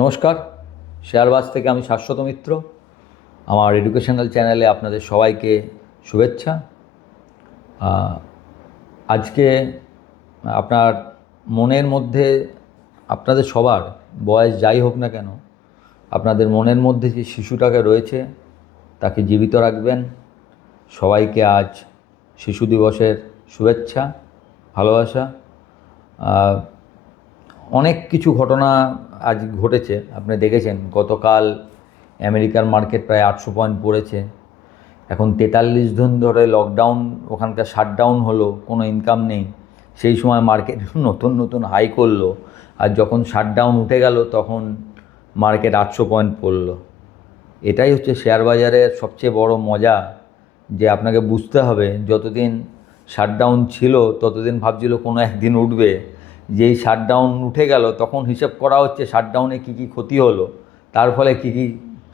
নমস্কার, শেয়ারবাজ থেকে আমি শাশ্বত মিত্র। আমার এডুকেশনাল চ্যানেলে আপনাদের সবাইকে শুভেচ্ছা। আজকে আপনার মনের মধ্যে, আপনাদের সবার, বয়স যাই হোক না কেন, আপনাদের মনের মধ্যে যে শিশুটাকে রয়েছে, তাকে জীবিত রাখবেন। সবাইকে আজ শিশু দিবসের শুভেচ্ছা, ভালোবাসা। অনেক কিছু ঘটনা আজ ঘটেছে। আপনি দেখেছেন, গতকাল আমেরিকার মার্কেট প্রায় আটশো পয়েন্ট পড়েছে। এখন তেতাল্লিশ দিন ধরে লকডাউন ওখানকার শাটডাউন হলো, কোনো ইনকাম নেই। সেই সময় মার্কেট নতুন নতুন হাই করল। আর যখন শাটডাউন উঠে গেল, তখন মার্কেট আটশো পয়েন্ট পড়ল। এটাই হচ্ছে শেয়ার বাজারের সবচেয়ে বড় মজা, যে আপনাকে বুঝতে হবে, যতদিন শাটডাউন ছিল, ততদিন ভাবছিল কোনো একদিন উঠবে। যেই শাটডাউন উঠে গেল, তখন হিসেব করা হচ্ছে শাটডাউনে কী কী ক্ষতি হলো, তার ফলে কী কী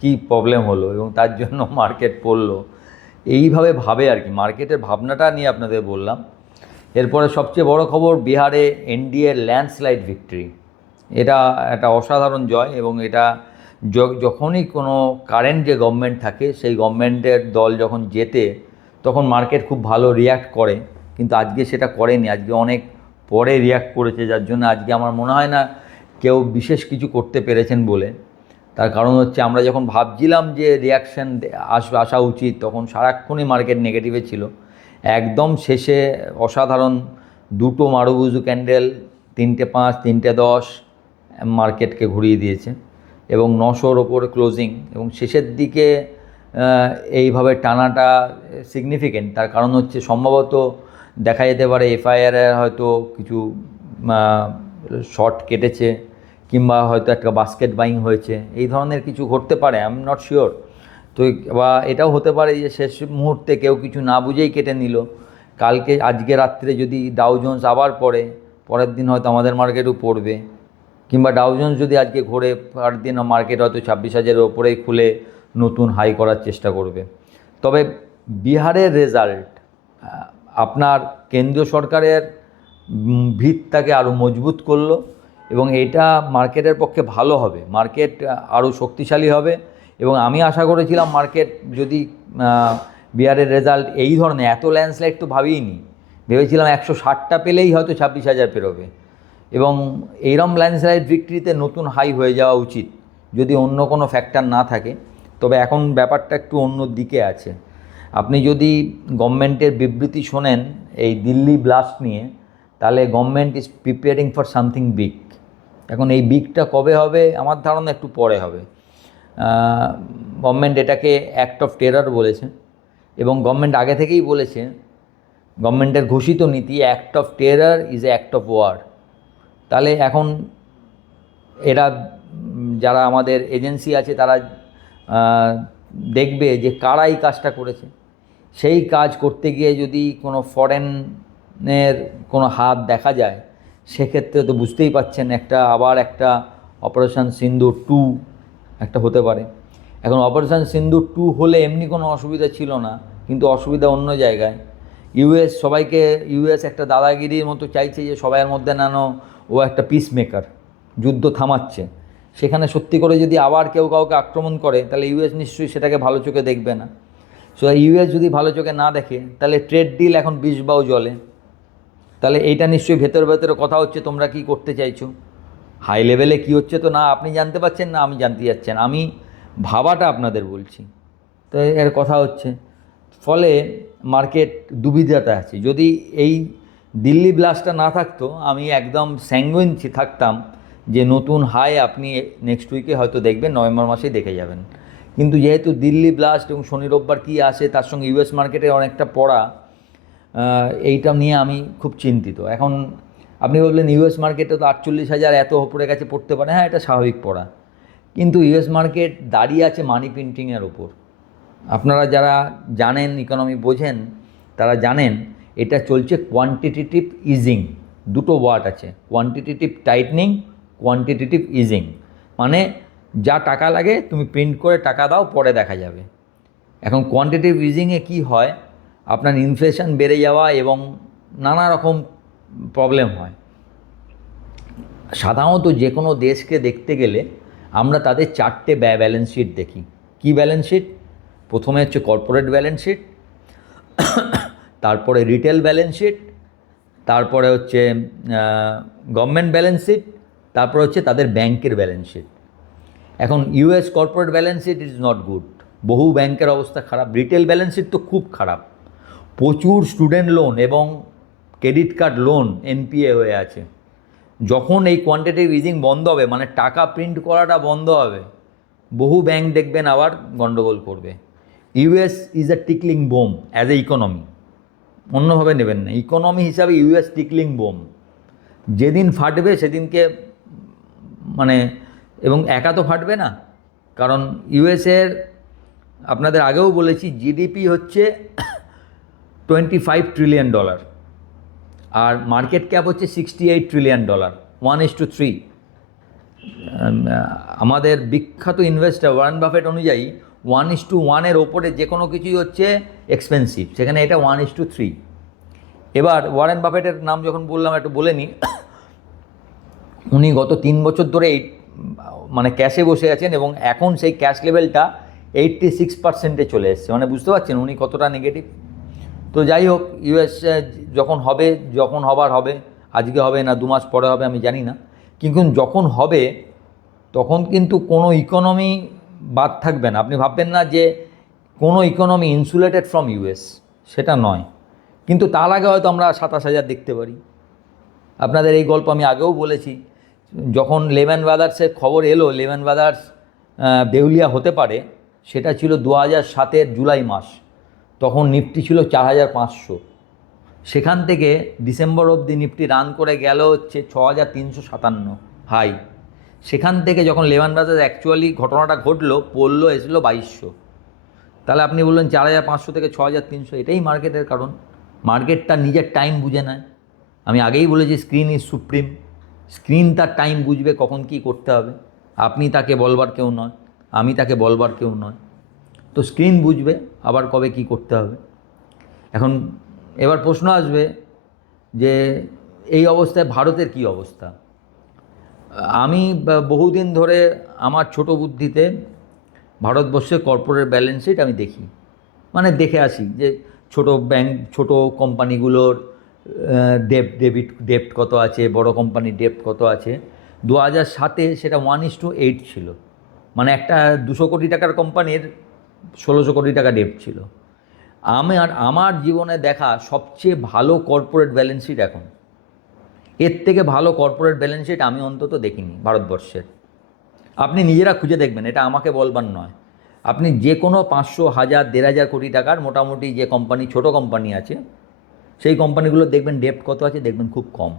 কী প্রবলেম হলো এবং তার জন্য মার্কেট পড়ল। এইভাবে ভাবে আর কি মার্কেটের ভাবনাটা নিয়ে আপনাদের বললাম। এরপরে সবচেয়ে বড় খবর, বিহারে এনডিএ ল্যান্ডস্লাইড ভিক্টরি এটা একটা অসাধারণ জয় এবং এটা যখনই কোনো কারেন্ট যে গভর্নমেন্ট থাকে, সেই গভর্নমেন্টের দল যখন জেতে, তখন মার্কেট খুব ভালো রিয়্যাক্ট করে। কিন্তু আজকে সেটা করেনি, আজকে অনেক পরে রিয়্যাক্ট করেছে, যার জন্য আজকে আমার মনে হয় না কেউ বিশেষ কিছু করতে পেরেছেন বলে। তার কারণ হচ্ছে আমরা যখন ভাবছিলাম যে রিয়াকশান আসবে আসা উচিত, তখন সারাক্ষণই মার্কেট নেগেটিভে ছিল। একদম শেষে অসাধারণ দুটো মারুবুজু ক্যান্ডেল তিনটে পাঁচ, তিনটে দশ মার্কেটকে ঘুরিয়ে দিয়েছে। এবং নশোর ওপরে ক্লোজিং এবং শেষের দিকে এইভাবে টানাটা সিগনিফিকেন্ট তার কারণ হচ্ছে সম্ভবত দেখা যেতে পারে এফআইআরের হয়তো কিছু শর্ট কেটেছে, কিংবা হয়তো একটা বাস্কেট বাইং হয়েছে। এই ধরনের কিছু ঘটতে পারে আই এম নট শিওর তো বা এটাও হতে পারে যে শেষ মুহূর্তে কেউ কিছু না বুঝেই কেটে নিল। কালকে, আজকে রাত্রে যদি ডাউ জোন্স আবার পড়ে, পরের দিন হয়তো আমাদের মার্কেটও পড়বে। কিংবা ডাউ জোন্স যদি আজকে ঘোরে, পরের দিন মার্কেট হয়তো ছাব্বিশ হাজারের ওপরেই খুলে নতুন হাই করার চেষ্টা করবে। তবে বিহারের রেজাল্ট আপনার কেন্দ্রীয় সরকারের ভিতটাকে আরও মজবুত করল এবং এটা মার্কেটের পক্ষে ভালো হবে। মার্কেট আরও শক্তিশালী হবে এবং আমি আশা করেছিলাম মার্কেট যদি বিহারের রেজাল্ট এই ধরনের, এত ল্যান্ডস্লাইড তো ভাবিনি ভেবেছিলাম একশো ষাটটা পেলেই হয়তো ছাব্বিশ হাজার পেরোবে। এবং এইরম ল্যান্ডস্লাইড ভিক্টরিতে নতুন হাই হয়ে যাওয়া উচিত। যদি অন্য কোনো ফ্যাক্টর না থাকে, তবে এখন ব্যাপারটা একটু অন্য দিকে আছে। আপনি যদি গভর্নমেন্টের বিবৃতি শোনেন এই দিল্লি ব্লাস্ট নিয়ে, তাহলে government is preparing for something big এখন এই বিগটা কবে হবে, আমার ধারণা একটু পরে হবে। গভর্নমেন্ট এটাকে অ্যাক্ট অফ টেরার বলেছে এবং গভর্নমেন্ট আগে থেকেই বলেছে গভর্নমেন্টের ঘোষিত নীতি act of terror is act of war তাহলে এখন এরা, যারা আমাদের এজেন্সি আছে, তারা দেখবে যে কারা এই কাজটা করেছে। সেই কাজ করতে গিয়ে যদি কোনো ফরেনের কোনো হাত দেখা যায়, সেক্ষেত্রে তো বুঝতেই পাচ্ছেন একটা আবার একটা অপারেশন সিন্দুর টু একটা হতে পারে। এখন অপারেশন সিন্দুর টু হলে এমনি কোনো অসুবিধা ছিল না, কিন্তু অসুবিধা অন্য জায়গায়। ইউএস সবাইকে, ইউএস একটা দাদাগিরির মতো চাইছে যে সবাইয়ের মধ্যে নানো, ও একটা পিস মেকার যুদ্ধ থামাচ্ছে। সেখানে সত্যি করে যদি আবার কেউ কাউকে আক্রমণ করে, তাহলে ইউএস নিশ্চয়ই সেটাকে ভালো চোখে দেখবে না। সো ইউএস যদি ভালো চোখে না দেখে, তাহলে ট্রেড ডিল এখন বিষবাও জলে। তাহলে এইটা নিশ্চয়ই ভেতর ভেতরে কথা হচ্ছে, তোমরা কি করতে চাইছো? হাই লেভেলে কি হচ্ছে তো না, আপনি জানতে পারছেন না, আমি জানতে যাচ্ছেন। আমি ভাবাটা আপনাদের বলছি। তো এর কথা হচ্ছে, ফলে মার্কেট দুবিধাতে আছে। যদি এই দিল্লি ব্লাস্টটা না থাকতো, আমি একদম স্যাঙ্গুইন থাকতাম যে নতুন হাই আপনি নেক্সট উইকে হয়তো দেখবেন, নভেম্বর মাসেই দেখে যাবেন। কিন্তু যেহেতু দিল্লি ব্লাস্ট এবং শনি রোববার কী আসে, তার সঙ্গে ইউএস মার্কেটে অনেকটা পড়া এইটা নিয়ে আমি খুব চিন্তিত। এখন আপনি বললেন ইউএস মার্কেটে তো আটচল্লিশ হাজার এত ওপরে গেছে, পড়তে পারে। হ্যাঁ এটা স্বাভাবিক পড়া। কিন্তু ইউএস মার্কেট দাঁড়িয়ে আছে মানি প্রিন্টিংয়ের ওপর। আপনারা যারা জানেন ইকোনমি বোঝেন, তারা জানেন, এটা চলছে কোয়ান্টিটেটিভ ইজিং দুটো ওয়ার্ড আছে। কোয়ান্টিটেটিভ টাইটনিং কোয়ান্টিটেটিভ ইজিং মানে যা টাকা লাগে তুমি প্রিন্ট করে টাকা দাও, পরে দেখা যাবে। এখন কোয়ান্টিটিভ ইজিংয়ে কী হয়? আপনার ইনফ্লেশন বেড়ে যাওয়া এবং নানা রকম প্রবলেম হয়। সাধারণত যে কোনো দেশকে দেখতে গেলে আমরা তাদের চারটে ব্যয় ব্যালেন্স শিট দেখি। কী ব্যালেন্স শিট প্রথমে হচ্ছে কর্পোরেট ব্যালেন্স শিট তারপরে রিটেল ব্যালেন্স শিট তারপরে হচ্ছে গভর্নমেন্ট ব্যালেন্স শিট তারপরে হচ্ছে তাদের ব্যাংকের ব্যালেন্স শিট এখন US corporate balance sheet is not good বহু ব্যাংকের অবস্থা খারাপ রিটেল ব্যালেন্স শিট তো খুব খারাপ। প্রচুর স্টুডেন্ট লোন এবং ক্রেডিট কার্ড লোন এনপিএ হয়ে আছে। যখন এই কোয়ান্টিটিভ ইজিং বন্ধ হবে মানে টাকা প্রিন্ট করাটা বন্ধ হবে, বহু ব্যাংক দেখবেন আবার গণ্ডগোল করবে। US is a ticking bomb as a economy অন্যভাবে নেবেন না ইকোনমি হিসাবে ইউএস টিকলিং বোম যেদিন ফাটবে, সেদিনকে মানে এবং একা তো ফাটবে না। কারণ ইউএসের আপনাদের আগেও বলেছি, জিডিপি হচ্ছে টোয়েন্টি ফাইভ ট্রিলিয়ন ডলার আর মার্কেট ক্যাপ হচ্ছে sixty eight trillion dollar one is to three আমাদের বিখ্যাত ইনভেস্টার ওয়ারেন বাফেট অনুযায়ী ওয়ান ইস টু ওয়ানের ওপরে যে কোনো কিছুই হচ্ছে এক্সপেন্সিভ সেখানে এটা ওয়ান ইস টু থ্রি এবার ওয়ারেন বাফেটের নাম যখন বললাম, একটু বলে নিই। উনি গত তিন বছর ধরে এই মানে ক্যাশে বসে আছেন এবং এখন সেই ক্যাশ লেভেলটা এইটটি সিক্স পার্সেন্টে চলে এসছে। মানে বুঝতে পারছেন উনি কতটা নেগেটিভ তো যাই হোক ইউএস যখন হবে, যখন হবার হবে, আজকে হবে না দু মাস পরে হবে, আমি জানি না। কিন্তু যখন হবে, তখন কিন্তু কোনো ইকোনমি বাদ থাকবে না। আপনি ভাববেন না যে কোনো ইকোনমি ইনসুলেটেড ফ্রম ইউএস সেটা নয়। কিন্তু তার আগে হয়তো আমরা সাতাশ হাজার দেখতে পারি। আপনাদের এই গল্প আমি আগেও বলেছি। যখন লেমন ব্রাদার্সের খবর এলো লেমন ব্রাদার্স দেউলিয়া হতে পারে, সেটা ছিল দু হাজার সাতের জুলাই মাস। তখন নিফটি ছিল চার হাজার পাঁচশো। সেখান থেকে ডিসেম্বর অবধি নিফটি রান করে গেল হচ্ছে ছ হাজার তিনশো সাতান্ন হাই। সেখান থেকে যখন লেমন ব্রাদার্স অ্যাকচুয়ালি ঘটনাটা ঘটলো, পড়ল এসলো বাইশশো। তাহলে আপনি বললেন চার হাজার পাঁচশো থেকে ছ হাজার তিনশো, এটাই মার্কেটের কারণ। মার্কেটটা নিজের টাইম বুঝে নেয়। আমি আগেই বলেছি স্ক্রিন ইজ সুপ্রিম স্ক্রিন তার টাইম বুঝবে কখন কি করতে হবে। আপনি তাকে বলবার কেউ নয়, আমি তাকে বলবার কেউ নয়। তো স্ক্রিন বুঝবে আবার কবে কি করতে হবে। এখন এবার প্রশ্ন আসবে যে এই অবস্থায় ভারতের কি অবস্থা? আমি বহুদিন ধরে আমার ছোট বুদ্ধিতে ভারতবর্ষের কর্পোরেট ব্যালেন্স শিট আমি দেখি। মানে দেখে আসি যে ছোট ব্যাংক ছোট কোম্পানিগুলোর ডেপ ডেবিট ডেপ্ট কত আছে, বড় কোম্পানির ডেপ্ট কত আছে? দু হাজার সাতে সেটা ওয়ান ইস টু এইট ছিল। মানে একটা দুশো কোটি টাকার কোম্পানির ষোলোশো কোটি টাকা ডেপ্ট ছিল। আমার আমার জীবনে দেখা সবচেয়ে ভালো কর্পোরেট ব্যালেন্স শিট এখন। এর থেকে ভালো কর্পোরেট ব্যালেন্স শিট আমি অন্তত দেখিনি ভারতবর্ষের। আপনি নিজেরা খুঁজে দেখবেন, এটা আমাকে বলবার নয়। আপনি যে কোনো পাঁচশো, হাজার, দেড় হাজার কোটি টাকার মোটামুটি যে কোম্পানি ছোট কোম্পানি আছে সেই কোম্পানিগুলো দেখবেন ডেপ্ট কত আছে, দেখবেন খুব কম।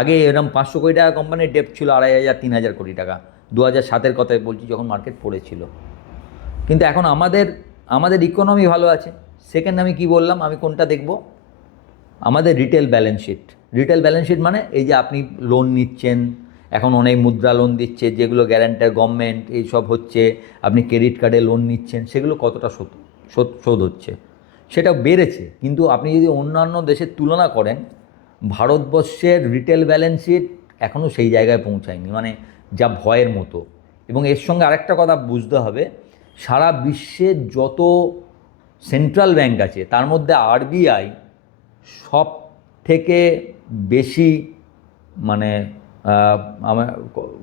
আগে এরকম পাঁচশো কোটি টাকা কোম্পানির ডেপ্ট ছিল আড়াই হাজার, তিন হাজার কোটি টাকা। দু হাজার সাতের কথাই বলছি যখন মার্কেট পড়েছিল। কিন্তু এখন আমাদের আমাদের ইকোনমি ভালো আছে। সেকেন্ড আমি কি বললাম, আমি কোনটা দেখব? আমাদের retail balance sheet retail balance sheet মানে এই যে আপনি লোন নিচ্ছেন, এখন অনেক মুদ্রা লোন দিচ্ছে, যেগুলো গ্যারান্টার গভর্নমেন্ট এইসব হচ্ছে। আপনি ক্রেডিট কার্ডে লোন নিচ্ছেন, সেগুলো কতটা শোধ শোধ হচ্ছে? সেটা বেড়েছে। কিন্তু আপনি যদি অন্যান্য দেশের তুলনা করেন, ভারতবর্ষের রিটেল ব্যালেন্স শিট এখনও সেই জায়গায় পৌঁছায়নি মানে যা ভয়ের মতো। এবং এর সঙ্গে আরেকটা কথা বুঝতে হবে, সারা বিশ্বের যত সেন্ট্রাল ব্যাংক আছে, তার মধ্যে আরবিআই সব থেকে বেশি মানে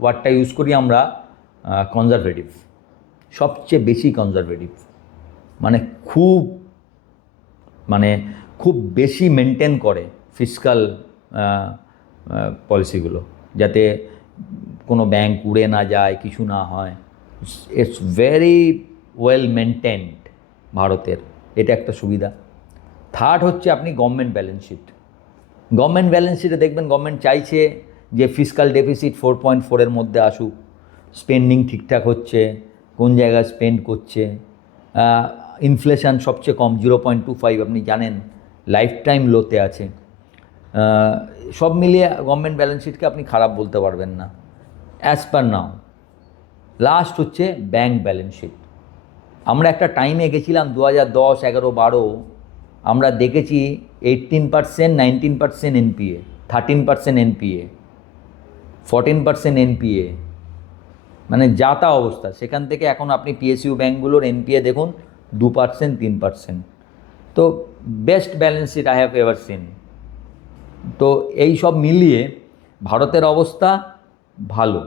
ওয়ার্ডটা ইউজ করি আমরা কনজারভেটিভ সবচেয়ে বেশি কনজারভেটিভ মানে খুব মানে খুব বেশি মেনটেন করে ফিসকাল পলিসিগুলো যাতে কোনো ব্যাংক উড়ে না যায়, কিছু না হয়। ইটস ভেরি ওয়েল মেনটেন্ড ভারতের। এটা একটা সুবিধা। থার্ড হচ্ছে আপনি government balance sheet government balance শিটে দেখবেন গভর্নমেন্ট চাইছে যে ফিসকাল ডেফিসিট ফোর পয়েন্ট ফোরের মধ্যে আসুক। স্পেন্ডিং ঠিকঠাক হচ্ছে, কোন জায়গায় স্পেন্ড করছে। ইনফ্লেশন সবচেয়ে কম জিরো পয়েন্ট টু ফাইভ আপনি জানেন লাইফ টাইম লোতে আছে। সব মিলিয়ে গভর্নমেন্ট ব্যালেন্স শিটকে আপনি খারাপ বলতে পারবেন না। অ্যাজ পার নাও লাস্ট হচ্ছে ব্যাংক ব্যালেন্স শিট আমরা একটা টাইমে গেছিলাম দু হাজার দশ, এগারো, বারো। আমরা দেখেছি eighteen percent nineteen percent NPA thirteen percent NPA fourteen percent NPA মানে যা তা অবস্থা। সেখান থেকে এখন আপনি পিএসইউ ব্যাঙ্কগুলোর এনপিএ দেখুন দু পার্সেন্ট তিন পার্সেন্ট তো best balance sheet I have ever seen. তো এই সব মিলিয়ে ভারতের অবস্থা ভালো।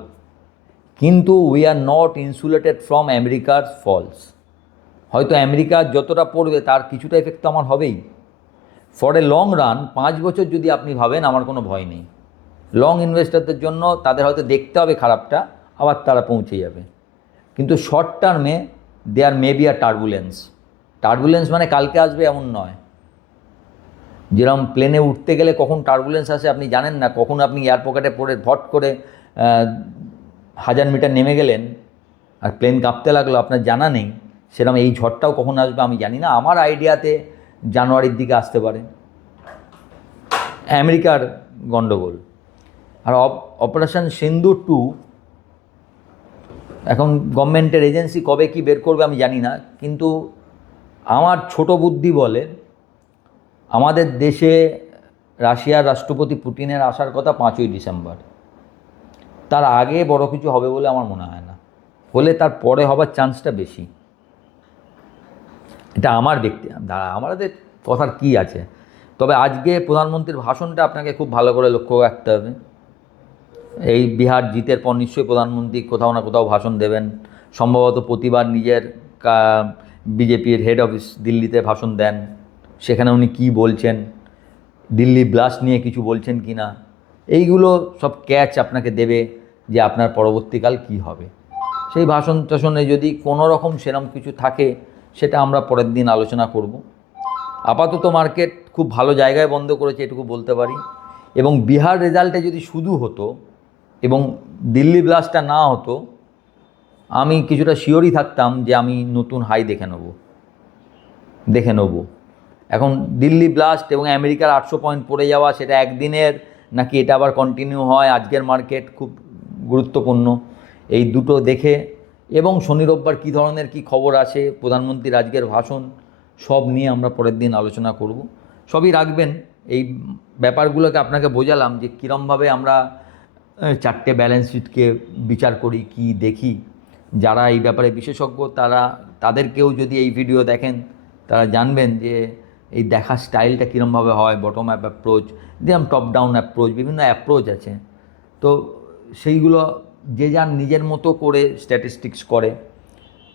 কিন্তু we are not insulated from আমেরিকার ফলস হয়তো আমেরিকা যতটা পড়বে তার কিছুটা এফেক্ট তো আমার হবেই। ফর এ লং রান পাঁচ বছর যদি আপনি ভাবেন, আমার কোনো ভয় নেই। লং ইনভেস্টারদের জন্য তাদের হয়তো দেখতে হবে খারাপটা, আবার তারা পৌঁছে যাবে। কিন্তু শর্ট টার্মে there may be a turbulence turbulence মানে কালকে আসবে এমন নয়। যেরকম প্লেনে উঠতে গেলে কখন টার্বুলেন্স আসে আপনি জানেন না, কখন আপনি এয়ার পকেটে পড়ে ভট করে হাজার মিটার নেমে গেলেন আর প্লেন কাঁপতে লাগল, আপনার জানা নেই, সেরকম এই ঝড়টাও কখন আসবে আমি জানি না। আমার আইডিয়াতে জানুয়ারির দিকে আসতে পারে। আমেরিকার গণ্ডগোল আর অপারেশন সিন্দুর টু এখন গভর্নমেন্টের এজেন্সি কবে কি বের করবে আমি জানি না, কিন্তু আমার ছোট বুদ্ধি বলে আমাদের দেশে রাশিয়ার রাষ্ট্রপতি পুতিনের আসার কথা পাঁচই ডিসেম্বর। তার আগে বড় কিছু হবে বলে আমার মনে হয় না। হলে তার পরে হবার চান্সটা বেশি। এটা আমার ব্যক্তি, দাঁড়া, আমাদের কথার কি আছে? তবে আজকে প্রধানমন্ত্রীর ভাষণটা আপনাকে খুব ভালো করে লক্ষ্য রাখতে হবে। এই বিহার জিতের পর নিশ্চয়ই প্রধানমন্ত্রী কোথাও না কোথাও ভাষণ দেবেন। সম্ভবত প্রতিবার নিজের বিজেপির হেড অফিস দিল্লিতে ভাষণ দেন। সেখানে উনি কী বলছেন? দিল্লি ব্লাস্ট নিয়ে কিছু বলছেন কি না? এইগুলো সব ক্যাচ আপনাকে দেবে যে আপনার পরবর্তীকাল কি হবে। সেই ভাষণ টাষণে যদি কোনো রকম সেরম কিছু থাকে, সেটা আমরা পরের দিন আলোচনা করব। আপাতত মার্কেট খুব ভালো জায়গায় বন্ধ করেছে, এটুকু বলতে পারি। এবং বিহার রেজাল্টে যদি শুধু হতো এবং দিল্লি ব্লাস্টটা না হতো, আমি কিছুটা শিওরই থাকতাম যে আমি নতুন হাই দেখে নেব দেখে নেব। এখন দিল্লি ব্লাস্ট এবং আমেরিকার আটশো পয়েন্ট পড়ে যাওয়া, সেটা একদিনের, নাকি এটা আবার কন্টিনিউ হয়? আজকের মার্কেট খুব গুরুত্বপূর্ণ। এই দুটো দেখে এবং শনি রোববার কী ধরনের কি খবর আসে, প্রধানমন্ত্রীর আজকের ভাষণ, সব নিয়ে আমরা পরের দিন আলোচনা করব। সবই রাখবেন। এই ব্যাপারগুলোকে আপনাকে বোঝালাম যে কীরমভাবে আমরা চারটে ব্যালেন্স শিটকে বিচার করি, কি দেখি। যারা এই ব্যাপারে বিশেষজ্ঞ, তারা, তাদেরকেও যদি এই ভিডিও দেখেন, তারা জানবেন যে এই দেখার স্টাইলটা কীরমভাবে হয় বটম অ্যাপ অ্যাপ্রোচ যেরকম টপ ডাউন অ্যাপ্রোচ বিভিন্ন অ্যাপ্রোচ আছে। তো সেইগুলো যে যার নিজের মতো করে স্ট্যাটিস্টিক্স করে।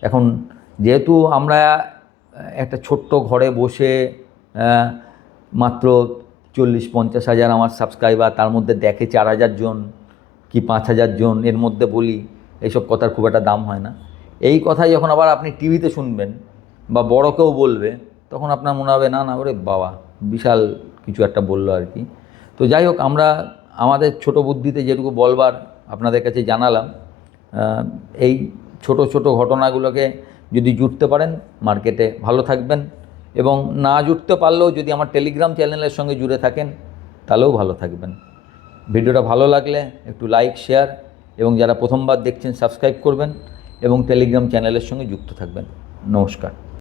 এখন যেহেতু আমরা একটা ছোট্ট ঘরে বসে মাত্র চল্লিশ পঞ্চাশ হাজার আমার সাবস্ক্রাইবার তার মধ্যে দেখে চার হাজার জন কি পাঁচ হাজার জন এর মধ্যে বলি, এইসব কথার খুব একটা দাম হয় না। এই কথাই যখন আবার আপনি টিভিতে শুনবেন বা বড় কেউ বলবে, তখন আপনার মনে হবে, না না, ওরে বাবা, বিশাল কিছু একটা বলল আর কি। তো যাই হোক, আমরা আমাদের ছোট বুদ্ধিতে যেটুকু বলবার আপনাদের কাছে জানালাম এই ছোট ছোট ঘটনাগুলোকে যদি জুটতে পারেন, মার্কেটে ভালো থাকবেন এবং না জুটতে পারলেও যদি আমার টেলিগ্রাম চ্যানেলের সঙ্গে জুড়ে থাকেন, তাহলেও ভালো থাকবেন। ভিডিওটা ভালো লাগলে একটু লাইক শেয়ার এবং যারা প্রথমবার দেখছেন সাবস্ক্রাইব করবেন এবং টেলিগ্রাম চ্যানেলের সঙ্গে যুক্ত থাকবেন। নমস্কার।